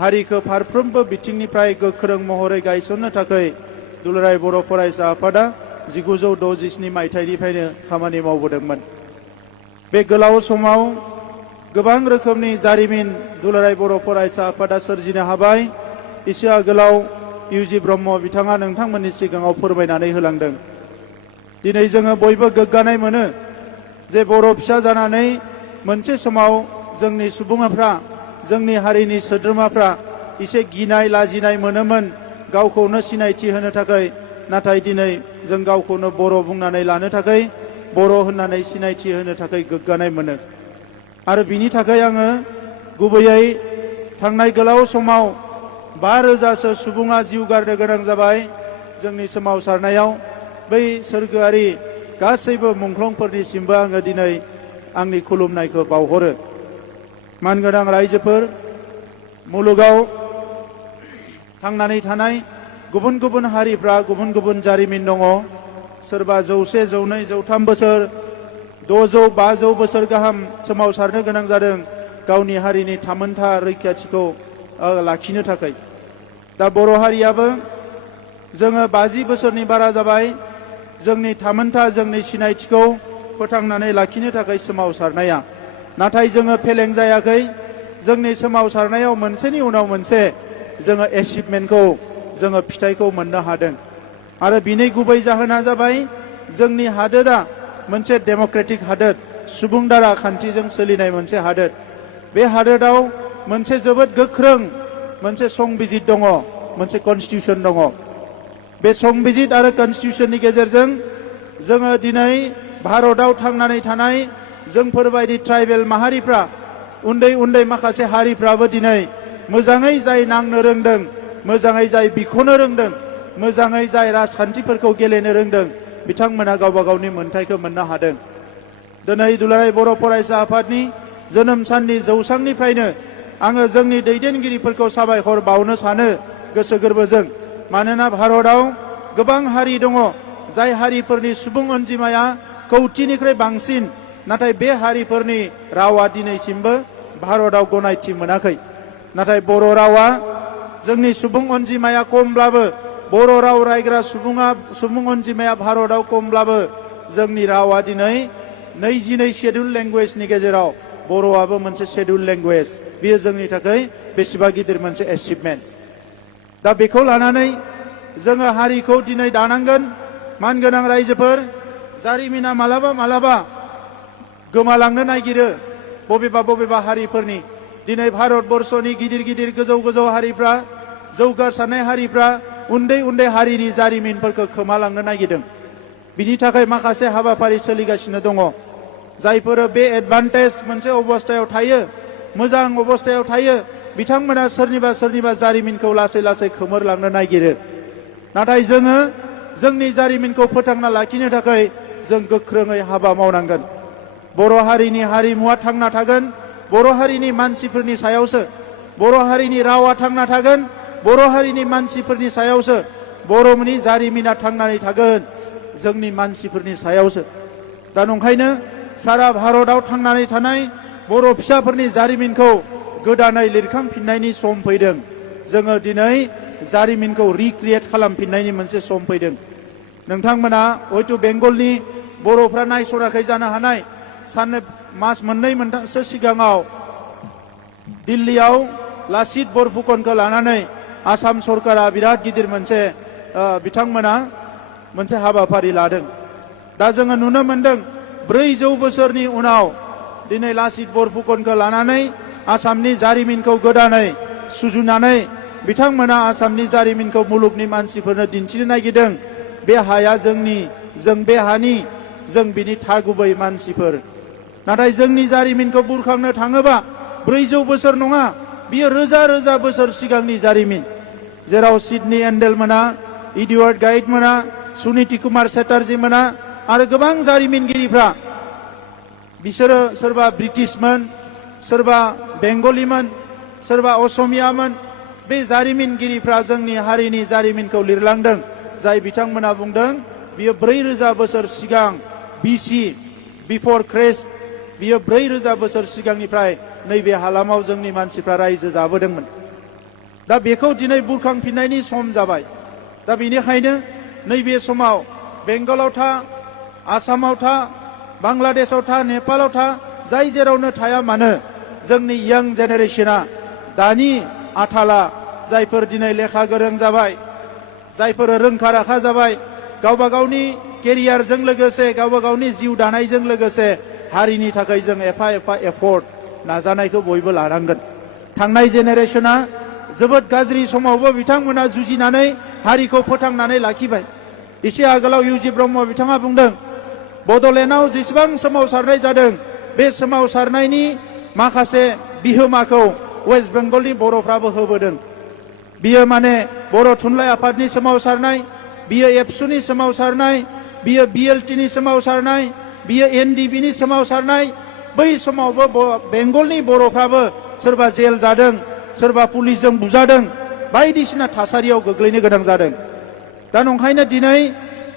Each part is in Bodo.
हारिखौ फारफ्रोमबो बिथिंनिफ्राय गोख्रों महरै गायसननो थाखाय दुलाराय बर' फरायसा आफादा 1967 मायथाइनिफ्रायनो खामानि मावबोदोंमोन। बे गोलाव समाव गोबां रोखोमनि जारिमिन दुलाराय बर' फरायसा आफादा सोरजिनो हाबाय। एसे आगोलाव इउजि ब्रह्म बिथाङा नोंथांमोननि सिगाङाव फोरमायनानै होलांदों। दिनै जोङो बयबो गोग्गानाय मोनो जे बर' फिसा जानानै मोनसे समाव जोंनि सुबुंफ्रा जोंनि हारिनि सोद्रोमाफ्रा एसे गिनाय लाजिनाय मोनोमोन गावखौनो सिनायथि होनो थाखाय। नाथाय दिनै जों गावखौनो बर' बुंनानै लानो थाखाय, बर' होननानै सिनायथि होनो थाखाय गोग्गानाय मोनो। आरो बिनि थाखाय आङो गुबैयै थांनाय गोलाव समाव 5,000सो सुबुङा जिउ गारनो गोनां जाबाय जोंनि सोमावसारनायाव। बै सोरगोआरि गासैबो मुंख्लंफोरनिसिमबो आङो दिनै आंनि खुलुमनायखौ बावहरो। मानगोनां रायजोफोर, मुलुगाव थांनानै थानाय गुबुन गुबुन हारिफ्रा गुबुन गुबुन जारिमिन दङ। सोरबा 100, 102, 103 बोसोर, 600, 500 बोसोर गाहाम सोमावसारनो गोनां जादों गावनि हारिनि थामोनथा रैखाथिखौ लाखिनो थाखाय। दा बर' हारियाबो जोङो 50 बोसोरनि बारा जाबाय जोंनि थामोनथा जोंनि सिनायथिखौ फोथांनानै लाखिनो थाखाय सोमावसारनाया। नाथाय जोङो फेलें जायाखै। जोंनि सोमावसारनायाव मोनसेनि उनाव मोनसे जोङो एचिभमेन्टखौ जोङो फिथाइखौ मोननो हादों। आरो बिनि गुबै जाहोना जाबाय जोंनि हादोरा मोनसे डेम'क्रेटिक हादोर, सुबुं दारा खान्थिजों सोलिनाय मोनसे हादोर। बे हादोराव मोनसे जोबोद गोख्रों मोनसे संबिजित दङ, मोनसे कनस्टिटिउसन दङ। बे संबिजित आरो कनस्टिटिउसननि गेजेरजों जोङो दिनै भारताव थांनानै थानाय जोंफोरबायदि ट्राइबेल माहारिफ्रा, उन्दै उन्दै माखासे हारिफ्राबो दिनै मोजाङै जाय नांनो रोंदों, मोजाङै जाय बिख'नो रोंदों, मोजाङै जाय राजखान्थिफोरखौ गेलेनो रोंदों, बिथांमोना गावबा गावनि मोन्थायखौ मोननो हादों। दिनै दुलाराय बर' फरायसा आफादनि जोनोम साननि जौसांनिफ्रायनो आङो जोंनि दैदेनगिरिफोरखौ साबायखर बावनो सानो गोसो गोरबोजों। मानोना भारताव गोबां हारि दङ जाय हारिफोरनि सुबुं अनजिमाया कौटिनिख्रुइ बांसिन, नाथाय बे हारिफोरनि रावा दिनैसिमबो भारताव गनायथि मोनाखै। नाथाय बर' रावा जोंनि सुबुं अनजिमाया खमब्लाबो, बर' राव रायग्रा सुबुं अनजिमाया भारताव खमब्लाबो जोंनि रावा दिनै 22 शेड्युल लेंगुवेजनि गेजेराव बर'आबो मोनसे शेड्युल लेंगुवेज। बेयो जोंनि थाखाय बेसेबा गिदिर मोनसे एचिभमेन्ट। दा बेखौ लानानै जोङो हारिखौ दिनै दानांगोन। मानगोनां रायजोफोर, जारिमिना मालाबा मालाबा गोमालांनो नागिरो बबेबा बबेबा हारिफोरनि। दिनै भारतबर्षनि गिदिर गिदिर गोजौ गोजौ हारिफ्रा, जौगासारनाय हारिफ्रा उन्दै उन्दै हारिनि जारिमिनफोरखौ खोमालांनो नागिरदों। बिनि थाखाय माखासे हाबाफारि सोलिगासिनो दङ। जायफोर बे एडभान्टेज मोनसे अबस्थायाव थायो, मोजां अबस्थायाव थायो, बिथांमोना सोरनिबा सोरनिबा जारिमिनखौ लासै लासै खोमोरलांनो नागिरो। नाथाय जोङो जोंनि जारिमिनखौ फोथांना लाखिनो थाखाय जों गोख्रोङै हाबा मावनांगोन। बर' हारिनि हारिमुवा थांना थागोन बर' हारिनि मानसिफोरनि सायावसो। बर' हारिनि रावा थांना थागोन बर' हारिनि मानसिफोरनि सायावसो। बर'नि जारिमिना थांनानै थागोन जोंनि मानसिफोरनि सायावसो। दा नंखायनो सारा भारताव थांनानै थानाय बर' फिसाफोरनि जारिमिनखौ गोदानै लिरखांफिननायनि सम फैदों। जोङो दिनै जारिमिनखौ रिक्रिएट खालामफिननायनि मोनसे सम फैदों। नोंथांमोना हयथ' बेंगलनि बर'फ्रा नायसनाखै जानो हानाय। मास मोननै मोनथामसो सिगाङाव दिल्लीयाव लाचित बरफुकनखौ लानानै आसाम सरकारा बिराद गिदिर मोनसे बिथांमोना मोनसे हाबाफारि लादों। दा जोङो नुनो मोनदों 400 बोसोरनि उनाव दिनै लाचित बरफुकनखौ लानानै आसामनि जारिमिनखौ गोदानै सुजुनानै बिथांमोना आसामनि जारिमिनखौ मुलुगनि मानसिफोरनो दिन्थिनो नागिरदों। बे हाया जोंनि, जों बे हानि, जों बिनि थागुबै मानसिफोर। नाथाय जोंनि जारिमिनखौ बुरखांनो थाङोबा 400 बोसोर नङा, बियो रोजा रोजा बोसोर सिगांनि जारिमिन। जेराव सिडनी एन्डेल मोना, इडुवार्ड गाइड मोना, सुनीति कुमार चेटार्जी मोना आरो गोबां जारिमिनगिरिफ्रा, बिसोरो सोरबा ब्रिटिशमोन, सोरबा बेंगलिमोन, सोरबा असमियामोन। बे जारिमिनगिरिफ्रा जोंनि हारिनि जारिमिनखौ लिरलांदों। जाय बिथांमोना बुंदों बियो 4000 बोसोर सिगां, बिसि, बिफर क्राइस्ट, बियो 4000 बोसोर सिगांनिफ्राय नैबे हालामाव जोंनि मानसिफ्रा रायजो जाबोदोंमोन। दा बेखौ दिनै बुरखांफिननायनि सम जाबाय। दा बेनिखायनो नैबे समाव बेंगलाव था, आसामाव था, बांलादेशआव था, नेपालाव था, जाय जेरावनो थाया मानो जोंनि यां जेनेरेशना दानि आथाला जायफोर दिनै लेखा गोरों जाबाय, जायफोर रोंखा राखा जाबाय, गावबा गावनि केरियारजों लोगोसे गावबा गावनि जिउ दानायजों लोगोसे हारिनि थाखाय जों एफा एफा एफर्ट नाजानायखौ बयबो लानांगोन। थांनाय जेनेरेशना जोबोद गाज्रि समावबो बिथांमोना जुजिनानै हारिखौ फोथांनानै लाखिबाय। एसे आगोलाव इउजि ब्रह्म बिथाङा बुंदों बड'लेण्डआव जेसेबां सोमावसारनाय जादों बे सोमावसारनायनि माखासे बिहोमाखौ वेस्ट बेंगलनि बर'फ्राबो होबोदों। बियो माने बर' थुनलाइ आफादनि सोमावसारनाय, बियो एबसुनि सोमावसारनाय, बियो बिएलटिनि सोमावसारनाय, बियो एनडिबिनि सोमावसारनाय। बै समावबो बेंगलनि बर'फ्राबो सोरबा जेल जादों, सोरबा पुलिसजों बुजादों, बायदिसिना थासारियाव गोग्लैनो गोनां जादों। दा नंखायनो दिनै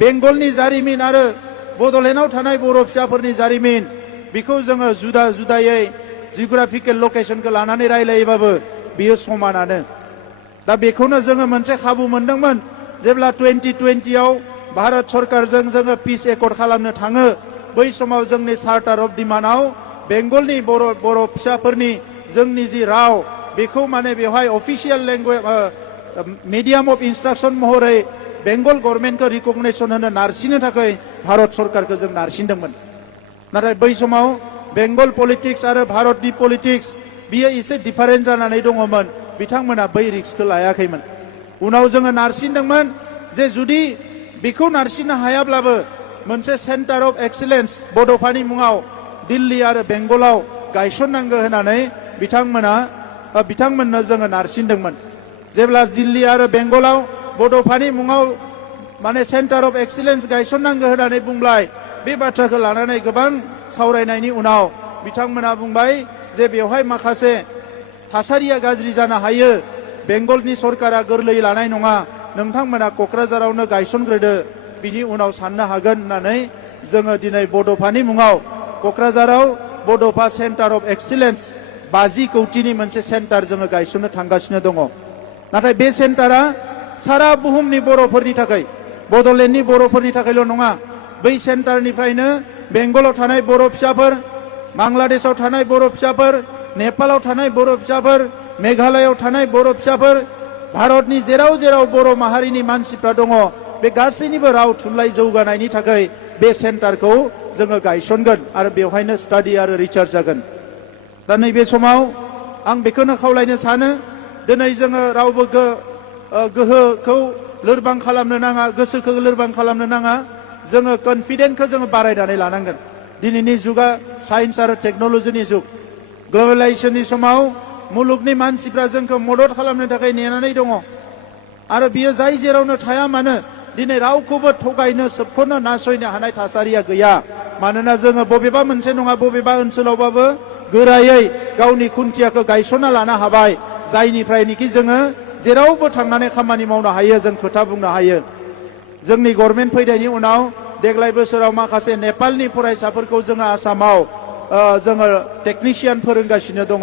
बेंगलनि जारिमिन आरो बड'लेण्डआव थानाय बर' फिसाफोरनि जारिमिन बेखौ जोङो जुदा जुदायै जिअग्राफिकेल लकेसनखौ लानानै रायलायोबाबो बियो समानानो। दा बेखौनो जोङो मोनसे खाबु मोनदोंमोन जेब्ला 2020आव भारत सरकारजों जोङो पिस एकर्ड खालामनो थाङो। बै समाव जोंनि चार्टार अफ डिमान्डआव बेंगलनि बर' फिसाफोरनि जोंनि जि राव बेखौ माने बेवहाय अफिसियेल लेंगुवेज मिडियाम अफ इन्सट्राक्सन महरै बेंगल गभर्नमेन्टखौ रिकगनाइसन होनो नारसिननो थाखाय भारत सरकारखौ जों नारसिनदोंमोन। नाथाय बै समाव बेंगल पलिटिक्स आरो भारतनि पलिटिक्स बियो एसे डिफारेन्ट जानानै दङमोन। बिथांमोना बै रिस्कखौ लायाखैमोन। उनाव जोङो नारसिनदोंमोन जे जुदि बेखौ नारसिननो हायाब्लाबो मोनसे सेन्टार अफ एक्सिलेन्स बड'फानि मुङाव दिल्ली आरो बेंगलाव गायसननांगौ होननानै बिथांमोननो जोङो नारसिनदोंमोन। जेब्ला दिल्ली आरो बेंगलाव बड'फानि मुङाव माने सेन्टार अफ एक्सिलेन्स गायसननांगौ होननानै बुंबाय, बे बाथ्राखौ लानानै गोबां सावरायनायनि उनाव बिथांमोना बुंबाय जे बेवहाय माखासे थासारिया गाज्रि जानो हायो, बेंगलनि सरकारा गोरलै लानाय नङा, नोंथांमोना क'क्राझारावनो गायसनग्रोदो, बिनि उनाव साननो हागोन होननानै जोङो दिनै बड'फानि मुङाव क'क्राझाराव बड'फा सेन्टार अफ एक्सिलेन्स 50 कौटिनि मोनसे सेन्टार जोङो गायसननो थांगासिनो दङ। नाथाय बे सेन्टारा सारा बुहुमनि बर'फोरनि थाखाय, बड'लेण्डनि बर'फोरनि थाखायल' नङा। बै सेन्टारनिफ्रायनो बेंगलाव थानाय बर' फिसाफोर, बांलादेशआव थानाय बर' फिसाफोर, नेपालाव थानाय बर' फिसाफोर, मेघालयआव थानाय बर' फिसाफोर, भारतनि जेराव जेराव बर' माहारिनि मानसिफ्रा दङ बे गासैनिबो राव थुनलाइ जौगानायनि थाखाय बे सेन्टारखौ जोङो गायसनगोन आरो बेवहायनो स्टाडि आरो रिसार्च जागोन। दा नैबे समाव आं बेखौनो खावलायनो सानो, दिनै जोङो रावबो गोहोखौ लोरबां खालामनो नाङा, गोसोखौ लोरबां खालामनो नाङा। जोङो कनफिडेन्सखौ जोङो बारायनानै लानांगोन। दिनैनि जुगा साइन्स आरो टेक्न'लजिनि जुग। ग्लबेलाइजेसननि समाव मुलुगनि मानसिफ्रा जोंखौ मदद खालामनो थाखाय नेनानै दङ आरो बियो जाय जेरावनो थाया मानो दिनै रावखौबो थगायनो, सोबख'नो, नासयनो हानाय थासारिया गैया। मानोना जोङो बबेबा मोनसे नङा बबेबा ओनसोलावबाबो गोरायै गावनि खुन्थियाखौ गायसनना लानो हाबाय, जायनिफ्रायनोखि जोङो जेरावबो थांनानै खामानि मावनो हायो, जों खोथा बुंनो हायो। जोंनि गभर्नमेन्ट फैनायनि उनाव देग्लाय बोसोराव माखासे नेपालनि फरायसाफोरखौ जोङो आसामाव जोङो टेकनिशियान फोरोंगासिनो दङ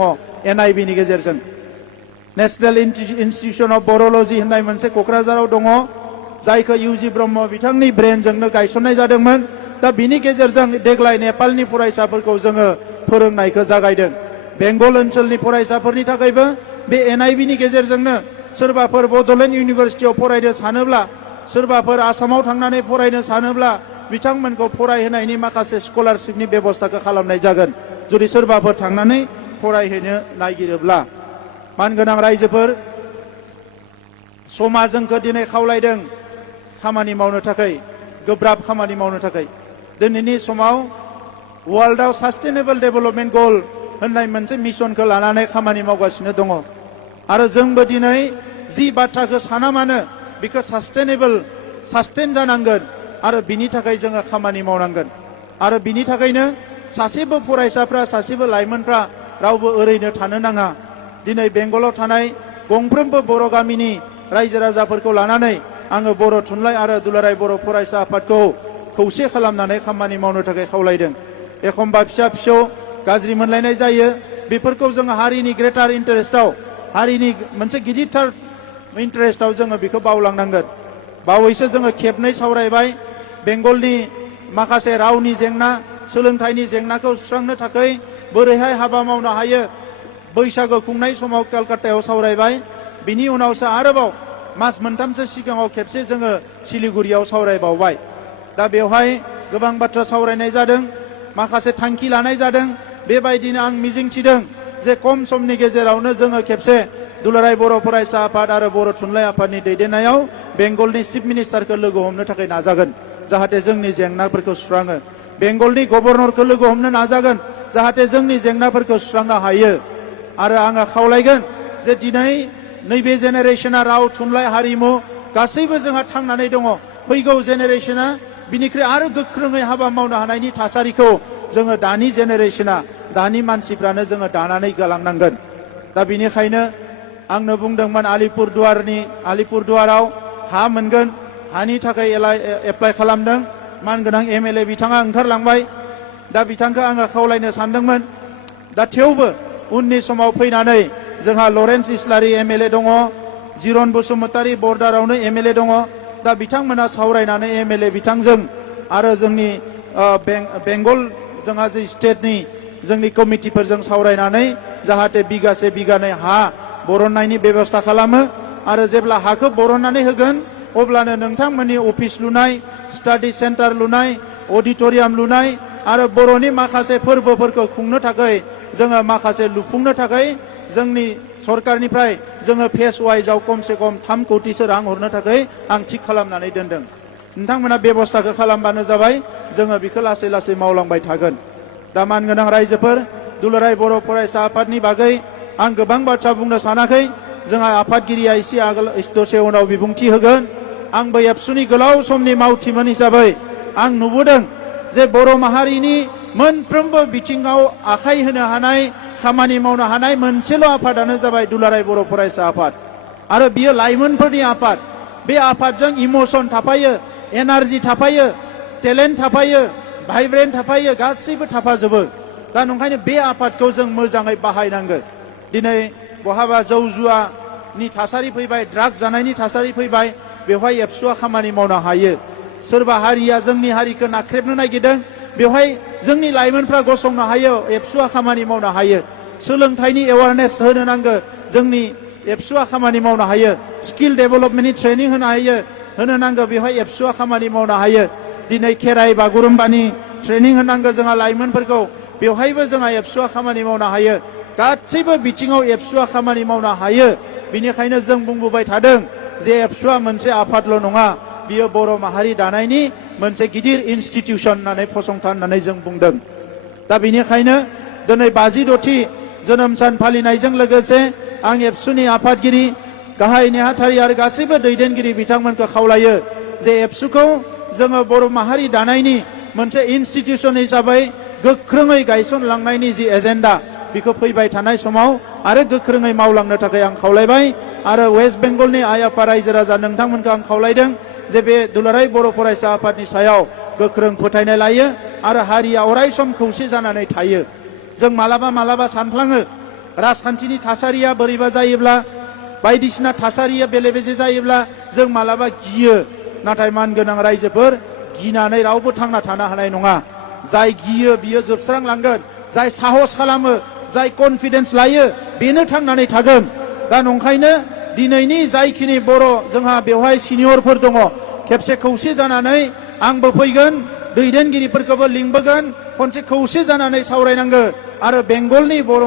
NIB नि गेजेरजों। नेशनेल इन्स्टिटिउसन अफ बर'लजि होननाय मोनसे क'क्राझाराव दङ, जायखौ इउजि ब्रह्म बिथांनि ब्रेनजोंनो गायसननाय जादोंमोन। दा बिनि गेजेरजों देग्लाय नेपालनि फरायसाफोरखौ जोङो फोरोंनायखौ जागायदों। बेंगल ओनसोलनि फरायसाफोरनि थाखायबो बे NIB नि गेजेरजोंनो सोरबाफोर बड'लेण्ड इउनिभारसिटियाव फरायनो सानोब्ला, सोरबाफोर आसामाव थांनानै फरायनो सानोब्ला बिथांमोनखौ फरायहोनायनि माखासे स्कलारशिपनि बेबस्थाखौ खालामनाय जागोन, जुदि सोरबाफोर थांनानै फरायहैनो नागिरोब्ला। मानगोनां रायजोफोर, समा जोंखौ दिनै खावलायदों खामानि मावनो थाखाय, गोब्राब खामानि मावनो थाखाय। दिनैनि समाव वर्ल्डआव सास्टेनेबल डेभेलपमेन्ट गल होननाय मोनसे मिशनखौ लानानै खामानि मावगासिनो दङ आरो जोंबो दिनै जि बाथ्राखौ साना मानो बेखौ सास्टेन जानांगोन आरो बिनि थाखाय जोङो खामानि मावनांगोन। आरो बिनि थाखायनो सासेबो फरायसाफ्रा, सासेबो लाइमोनफ्रा रावबो ओरैनो थानो नाङा। दिनै बेंगलाव थानाय गंफ्रोमबो बर' गामिनि रायजो राजाफोरखौ लानानै आङो बर' थुनलाइ आरो दुलाराय बर' फरायसा आफादखौ खौसे खालामनानै खामानि मावनो थाखाय खावलायदों। एखमबा फिसा फिसौ गाज्रि मोनलायनाय जायो, बेफोरखौ जोङो हारिनि ग्रेटार इन्टारेस्टआव, हारिनि मोनसे गिदिरथार इन्टारेस्टआव जोङो बेखौ बावलांनांगोन बावैसो जोङो खेबनै सावरायबाय बेंगलनि माखासे रावनि जेंना सोलोंथाइनि जेंनाखौ सुस्रांनो थाखाय बोरैहाय हाबा मावनो हायो बैसागो खुंनाय समाव कलकातायाव सावरायबाय बिनि उनावसो आरोबाव मास मोनथामसो सिगाङाव खेबसे जोङो सिलिगुरियाव सावरायबावबाय दा बेवहाय गोबां बाथ्रा सावरायनाय जादों माखासे थांखि लानाय जादों बेबायदिनो आं मिजिंथिदों जे खम समनि गेजेरावनो जोङो खेबसे दुलाराय बर' फरायसा आफाद आरो बर' थुनलाइ आफादनि दैदेननायाव बेंगलनि चिफ मिनिस्टारखौ लोगो हमनो थाखाय नाजागोन जाहाथे जोंनि जेंनाफोरखौ सुस्राङो बेंगलनि गभर्नरखौ लोगो हमनो नाजागोन जाहाथे जोंनि जेंनाफोरखौ सुस्रांनो हायो आरो आङो खावलायगोन जे दिनै नैबे जेनेरेशना राव थुनलाइ हारिमु गासैबो जोंहा थांनानै दङ फैगौ जेनेरेशना बिनिख्रुइ आरो गोख्रोङै हाबा मावनो हानायनि थासारिखौ जोङो दानि जेनेरेशना दानि मानसिफ्रानो जोङो दानानै गालांनांगोन दा बिनिखायनो आंनो बुंदोंमोन आलिपुरदुवाराव हा मोनगोन हानि थाखाय एप्लाइ खालामदों मानगोनां एमएलए बिथाङा ओंखारलांबाय दा बिथांखौ आङो खावलायनो सानदोंमोन दा थेवबो उननि समाव फैनानै जोंहा लरेन्स इस्लारि एमएलए दङ जिरन बसुमतारी बर्डारावनो एमएलए दङ दा बिथांमोना सावरायनानै एमएलए बिथांजों आरो जोंनि बेंगल जोंहा जे स्टेटनि जोंनि कमिटिफोरजों सावरायनानै जाहाथे बिगासे बिगानै हा बरननायनि बेबस्था खालामो आरो जेब्ला हाखौ बरननानै होगोन अब्लानो नोंथांमोननि अफिस लुनाय स्टाडि सेन्टार लुनाय अडिटरियाम लुनाय आरो बर'नि माखासे फोरबोफोरखौ खुंनो थाखाय जोङो माखासे लुफुंनो थाखाय जोंनि सरकारनिफ्राय जोङो फेस वाइजआव खमसे खम 3 कोटिसो रां हरनो थाखाय आं थिग खालामनानै दोनदों नोंथांमोना बेबस्थाखौ खालामबानो जाबाय जोङो बेखौ लासै लासै मावलांबाय थागोन दा मानगोनां रायजोफोर दुलाराय बर' फरायसा आफादनि बागै आं गोबां बाथ्रा बुंनो सानाखै जोंहा आफादगिरिया एसे आगोल दसे उनाव बिबुंथि होगोन आंबो एबसुनि गोलाव समनि मावथिमोन हिसाबै आं नुबोदों जे बर' माहारिनि मोनफ्रोमबो बिथिङाव आखाइ होनो हानाय खामानि मावनो हानाय मोनसेल' आफादानो जाबाय दुलाराय बर' फरायसा आफाद आरो बियो लाइमोनफोरनि आफाद बे आफादजों इमोसन थाफायो एनार्जि थाफायो टेलेन्ट थाफायो भाइब्रेन्ट थाफायो गासैबो थाफाजोबो दा नंखायनो बे आफादखौ जों मोजाङै बाहायनांगोन दिनै बहाबा जौ जुवानि थासारि फैबाय ड्राग्स जानायनि थासारि फैबाय बेवहाय एबसुआ खामानि मावनो हायो सोरबा हारिया जोंनि हारिखौ नाख्रेबनो नागिरदों बेवहाय जोंनि लाइमोनफ्रा गसंनो हायो एबसुआ खामानि मावनो हायो सोलोंथाइनि एवारनेस होनो नांगौ जोंनि एबसुआ खामानि मावनो हायो स्किल डेभेलपमेन्टनि ट्रेनिं होनो नांगौ बेवहाय एबसुआ खामानि मावनो हायो दिनै खेराइ बागुरुम्बानि ट्रेनिं होनांगौ जोंहा लाइमोनफोरखौ बेवहायबो जोंहा एबसुआ खामानि मावनो हायो गासैबो बिथिङाव एबसुआ खामानि मावनो हायो बिनिखायनो जों बुंबोबाय थादों जे एबसुआ मोनसे आफादल' नङा बियो बर' माहारि दानायनि मोनसे गिदिर इनस्टिट्यूशन होननानै फसंथान होननानै जों बुंदों दा बिनिखायनो दिनै 56थि जोनोम सान फालिनायजों लोगोसे आं एबसुनि आफादगिरि गाहाय नेहाथारि आरो गासैबो दैदेनगिरि बिथांमोनखौ खावलायो जे एबसुखौ जोङो बर' माहारि दानायनि मोनसे इनस्टिट्यूशन हिसाबै गोख्रोङै गायसनलांनायनि जि एजेन्डा बेखौ फैबाय थानाय समाव आरो गोख्रोङै मावलांनो थाखाय आं खावलायबाय आरो वेस्ट बेंगलनि आइ आफा रायजो राजा नोंथांमोनखौ आं खावलायदों जे बे दुलाराय बर' फरायसा आफादनि सायाव गोख्रों फोथायनाय लायो आरो हारिया अरायसम खौसे जानानै थायो जों मालाबा सानफ्लाङो राजखान्थिनि थासारिया बोरैबा जायोब्ला बायदिसिना थासारिया बेले बेजे जायोब्ला जों मालाबा गियो नाथाय मानगोनां रायजोफोर गिनानै रावबो थांना थानो हानाय नङा जाय गियो बियो जोबस्रांलांगोन जाय साहस खालामो जाय कनफिडेन्स लायो बेनो थांनानै थागोन दा नंखायनो दिनैनि जायखिनि बर' जोंहा बेवहाय सिनियरफोर दङ खेबसे खौसे जानानै आंबो फैगोन दैदेनगिरिफोरखौबो लिंबोगोन खनसे खौसे जानानै सावरायनांगौ आरो बेंगलनि बर'